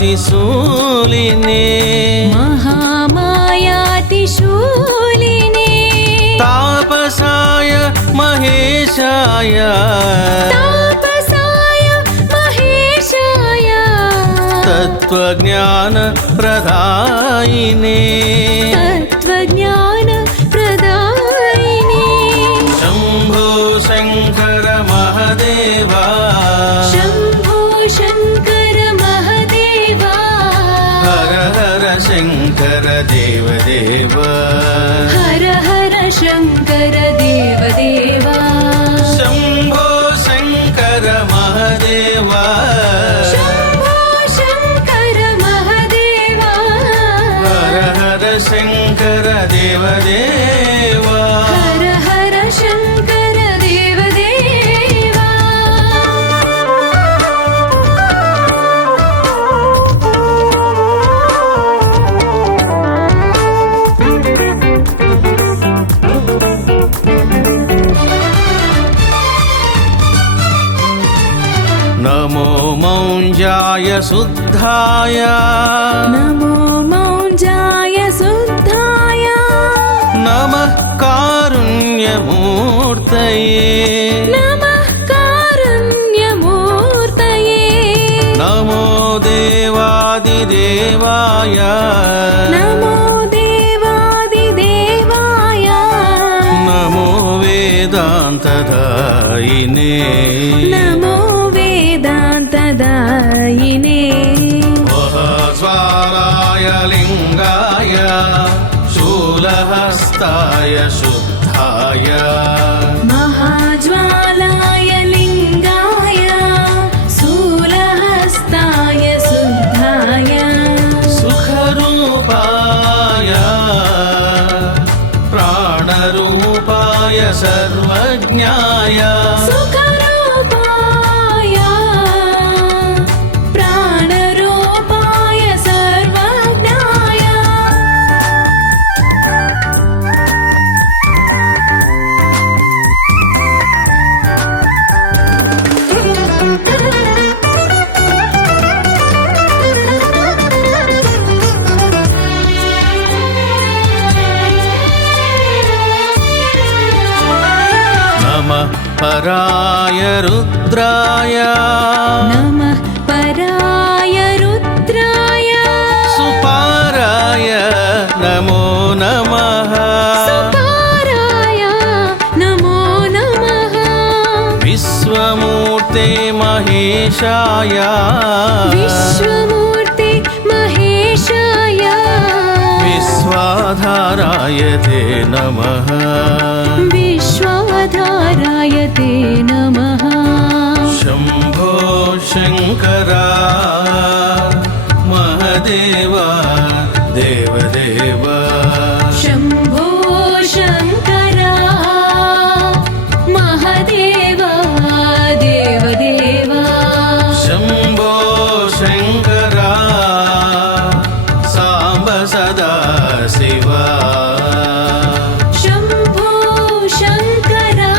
महामायातिशूलिने महामायातिशूलिने तापसाय महेशाय तापसाय महेशाय तत्त्वज्ञान प्रदायिने तत्त्वज्ञान प्रदायिने शम्भो शङ्कर महदेवा शम्भो शङ्कर महदेवा हर हर शङ्कर देवदेव हर हर शङ्कर देवदेवा शम्भो शङ्कर महदेवा शम्भो शङ्कर महदेवा हर हर शङ्कर देवदेवा हर हर शङ्कर देवदेवा नमो मौञ्जाय शुद्धाय नमो मौञ्जाय शुद्धाय नमः कारुण्यमूर्तये नमः कारुण्यमूर्तये नमो देवादिदेवाय नमो देवादिदेवाय नमो वेदान्तदायिने नमो वेदान्तदायिने महाज्वालाय लिङ्गाय शूलहस्ताय शुद्धाय महाज्वालाय लिङ्गाय शूलहस्ताय शुद्धाय सुखरूपाय प्राणरूपाय सर्वज्ञाय सुखरूपाय प्राणरूपाय सर्वज्ञाय नमः पराय रुद्राय नमः पराय रुद्राय सुपाराय नमो नमः सुपाराय नमो नमः विश्वमूर्ते महेशाय विश्वमूर्ते महेशाय विश्वाधाराय ते नमः विश्वाधाराय ते नमः शम्भो शङ्करा महदेवा देवदेव शम्भो शङ्करा महदेवा देवदेवा शम्भो शङ्करा साम्ब सदा शिवा शम्भो शङ्करा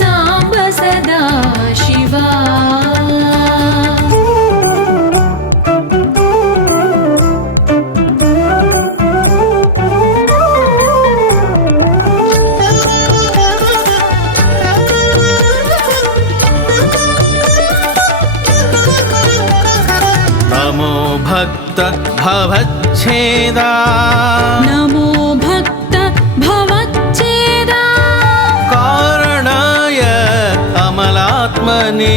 साम्ब सदा शिवा नमो भक्त भवच्छेदा नमो भक्त भवच्छेदा कारणाय अमलात्मने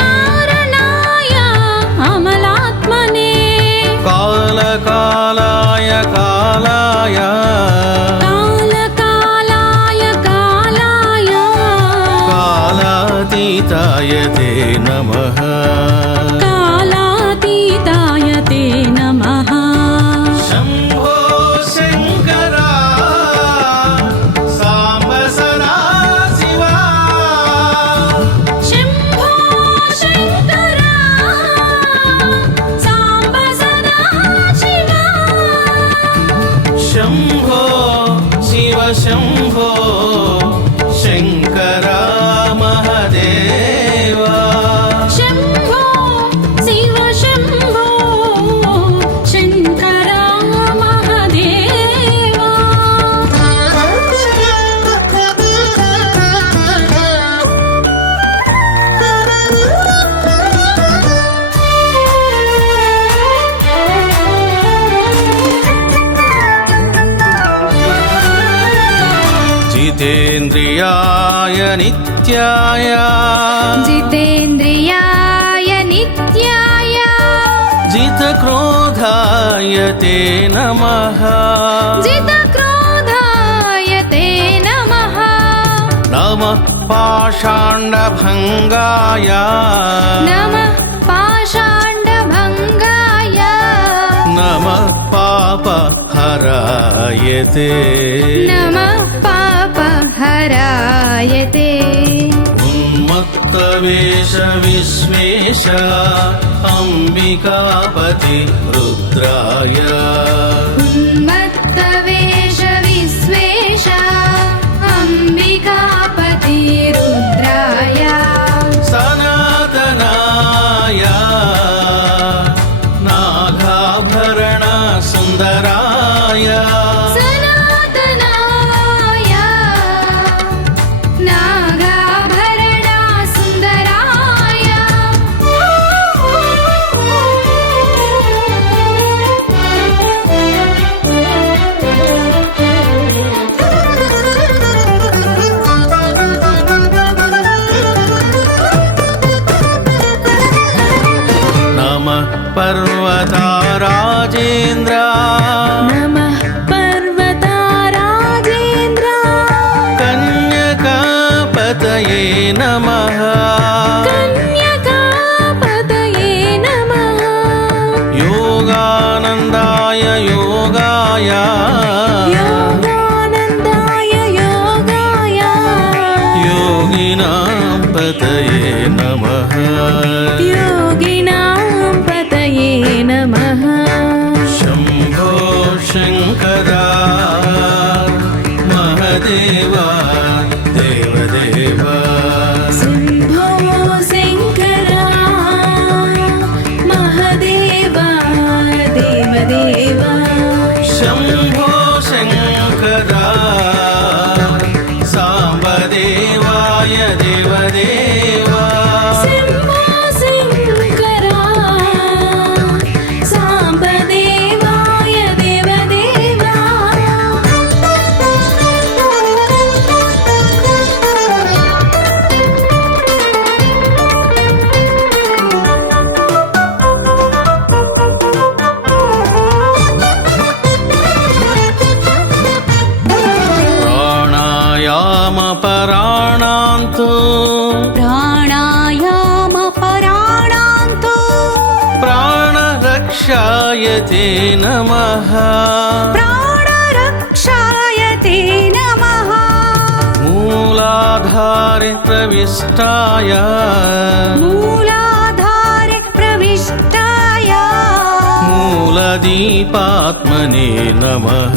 कारणाय अमलात्मने कालकालाय कालाय कालकालाय कालाय कालातीताय ते नमः कालातीताय ते नमः शम्भो शङ्करा साम्ब सदा शिवा शम्भो शङ्करा साम्ब सदा शिवा शम्भो शिव शम्भो शङ्करा महदेवा शम्भो जितेन्द्रियाय नित्याय जितेन्द्रियाय नित्याय जितक्रोधाय ते नमः जितक्रोधाय ते नमः नमः पाषाण्डभङ्गाय नमः पाषाण्डभङ्गाय नमः पापहराय ते नमः पापहराय ते उन्मत्तवेष विश्वेश अम्बिकापति रुद्राय उन्मत्तवेष विश्वेश अम्बिकापति रुद्राय सनातनाय नागाभरण सुन्दराय सनातनाय नागाभरण सुन्दराय नमः पर्वताराजेन्द्र नमः पर्वताराजेन्द्र कन्यकापतये नमः कन्यकापतये नमः योगानन्दाय योगाय योगानन्दाय योगाय योगिनां पतये नमः योगिनां पतये नमः शम्भो शङ्करा महदेवा देवदेवा शम्भो शङ्करा महदेवा देवदेवा शम्भो शङ्करा साम्बदेवाय देवदेवा शम्भो शङ्करा साम्बदेवाय देवदेवा प्राणायामपराणान्तु प्राणायामपराणान्तो प्राणरक्षाय ते नमः प्राणरक्षाय ते नमः मूलाधारे प्रविष्टाय मूलाधारे प्रविष्टाय मूलदीपात्मने नमः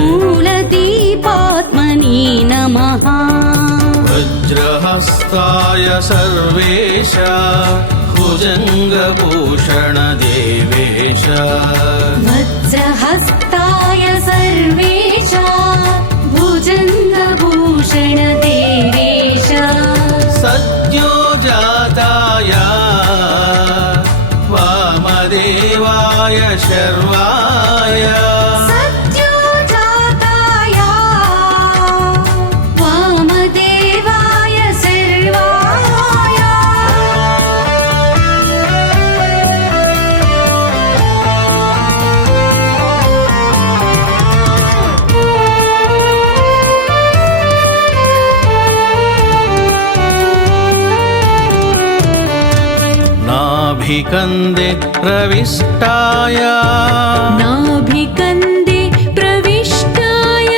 मूलदीपात्मने नमः वज्रहस्ताय सर्वेश भुजङ्गभूषण देवेश वज्रहस्ताय सर्वेश भुजङ्गभूषण देवेश सद्यो जाताय वामदेवाय शर्वाय सद्यो जाताय वामदेवाय सर्वाय नाभिकन्दे प्रविष्टाय नाभिकन्दे प्रविष्टाय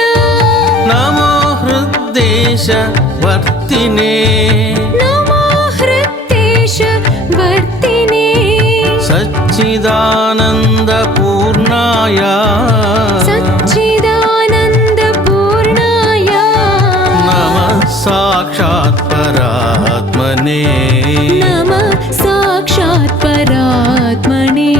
नमो हृद्देश वर्तिने नमो हृद्देश वर्तिने सच्चिदानन्दपूर्णाय सच्चिदानन्दपूर्णाय नमः साक्षात् परात्मने नमः साक्षात् परात्मने